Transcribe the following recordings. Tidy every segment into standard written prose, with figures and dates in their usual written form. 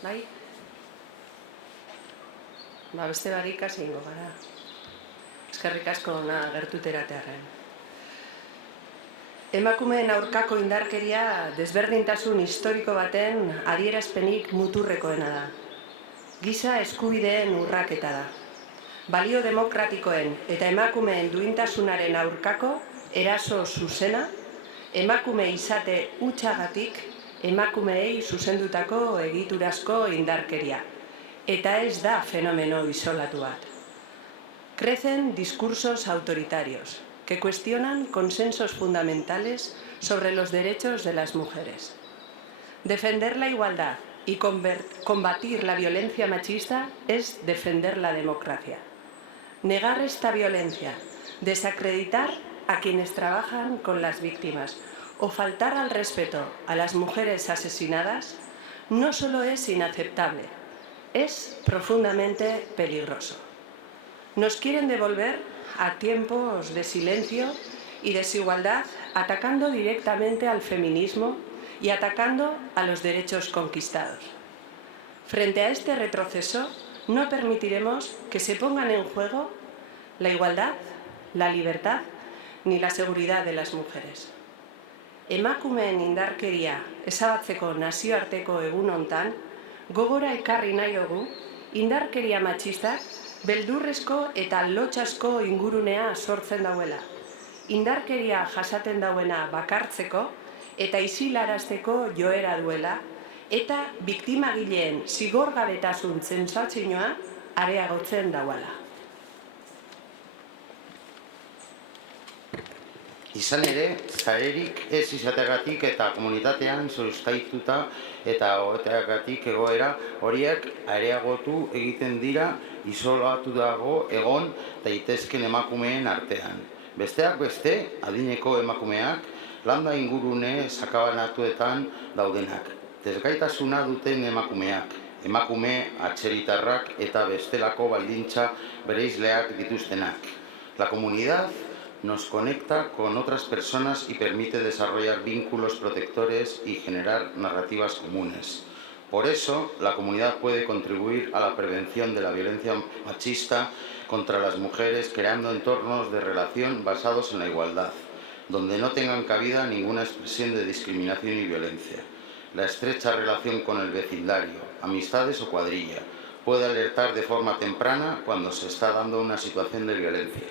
Bai? Beste barik hasi ingo gara. Eskerrik asko ona gertuteratearren. Emakumeen aurkako indarkeria desberdintasun historiko baten adierazpenik muturrekoena da. Giza eskubideen urraketa da. Balio demokratikoen eta emakumeen duintasunaren aurkako eraso zuzena, emakume izate hutsagatik emakumeei zuzendutako egiturazko indarkeria. Eta ez da fenomeno isolatu bat. Crecen discursos autoritarios que cuestionan consensos fundamentales sobre los derechos de las mujeres. Defender la igualdad y combatir la violencia machista es defender la democracia. Negar esta violencia, desacreditar a quienes trabajan con las víctimas o faltar al respeto a las mujeres asesinadas no solo es inaceptable, es profundamente peligroso. Nos quieren devolver a tiempos de silencio y desigualdad, atacando directamente al feminismo y atacando a los derechos conquistados. Frente a este retroceso, no permitiremos que se pongan en juego la igualdad, la libertad ni la seguridad de las mujeres. Emakumeen indarkeria ezabatzeko nazioarteko egun hontan, gogora ekarri nahi dugu indarkeria matxistak beldurrezko eta lotsasko ingurunea sortzen dauela. Indarkeria jasaten dauena bakartzeko eta isilarazteko joera duela eta biktimagileen zigorgabetasun sentsazioa areagotzen dauela. Izan ere, zarerik ez izateagatik eta komunitatean sustaituta eta egoteagatik egoera horiek areagotu egiten dira isolatu dago egon daitezken emakumeen artean. Besteak beste, adineko emakumeak, landa ingurune sakabanatuetan daudenak. Desgaitasuna duten emakumeak, emakume atzeritarrak eta bestelako baldintza bereizleak dituztenak. La comunidad nos conecta con otras personas y permite desarrollar vínculos protectores y generar narrativas comunes. Por eso, la comunidad puede contribuir a la prevención de la violencia machista contra las mujeres, creando entornos de relación basados en la igualdad, donde no tengan cabida ninguna expresión de discriminación y violencia. La estrecha relación con el vecindario, amistades o cuadrilla, puede alertar de forma temprana cuando se está dando una situación de violencia.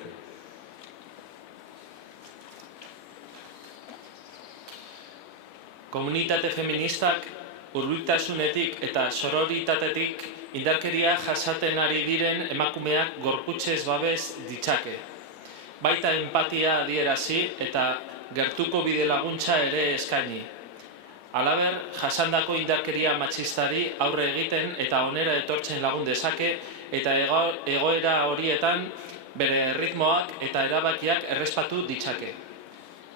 Komunitate feministak hurbiltasunetik eta sororitatetik indarkeria jasaten ari diren emakumeak gorputzez babes ditzake. Baita empatia adierazi eta gertuko bide laguntza ere eskaini. Halaber, jasandako indarkeria matxistari aurre egiten eta onera etortzen lagun dezake eta egoera horietan bere erritmoak eta erabakiak errespatu ditzake.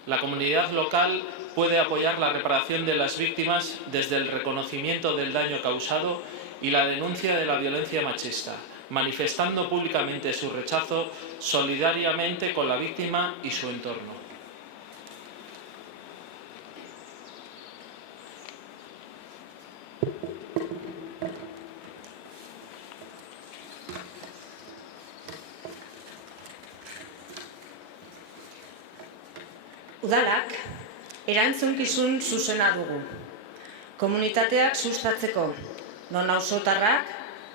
La comunidad local puede apoyar la reparación de las víctimas desde el reconocimiento del daño causado y la denuncia de la violencia machista, manifestando públicamente su rechazo solidariamente con la víctima y su entorno. Udalak erantzunkizun zuzena dugu. Komunitateak sustatzeko, non auzotarrak,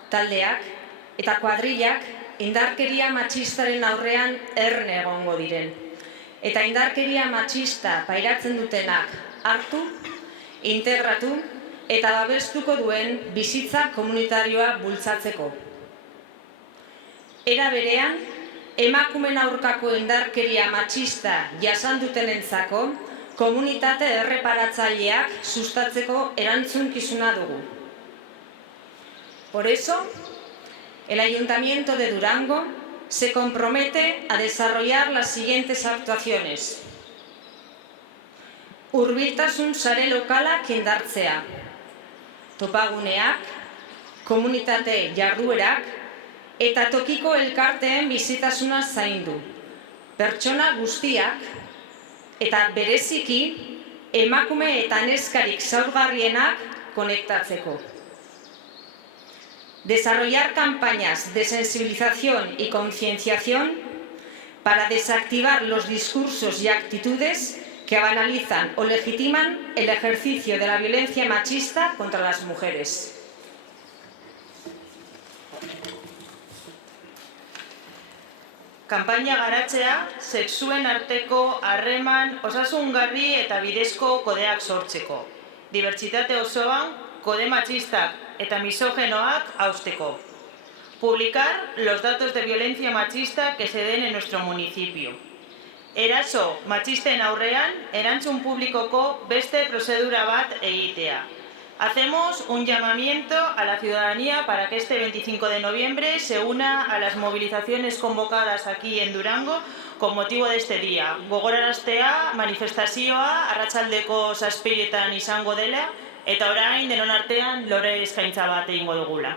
taldeak eta kuadrillak indarkeria matxistaren aurrean erne egongo diren. Eta indarkeria matxista pairatzen dutenak hartu, integratu eta babestuko duen bizitza komunitarioa bultzatzeko. Era berean, emakumen aurkako indarkeria matxista jasan dutenentzako komunitate erreparatzaileak sustatzeko erantzunkizuna dugu. Por eso, el Ayuntamiento de Durango se compromete a desarrollar las siguientes actuaciones. Hurbiltasun sare lokalak indartzea, topaguneak, komunitate jarduerak eta tokiko elkarteen bizitasuna zaindu, pertsona guztiak eta bereziki emakume eta neskarik zaurgarrienak konektatzeko. Desarrollar campañas de sensibilización y concienciación para desactivar los discursos y actitudes que banalizan o legitiman el ejercicio de la violencia machista contra las mujeres. Kanpaina garatzea, sexuen arteko harreman osasungarri eta bidezko kodeak sortzeko. Dibertsitate osoan, kode machistak eta misógenoak hausteko. Publicar los datos de violencia machista que se den en nuestro municipio. Eraso machisten aurrean, erantzun publikoko beste prozedura bat egitea. Hacemos un llamamiento a la ciudadanía para que este 25 de noviembre se una a las movilizaciones convocadas aquí en Durango con motivo de este día. Gogoraraztea, manifestazioa, arratsaldeko 7:00 izango dela, eta orain denon artean lore eskaintza bat egingo dugula.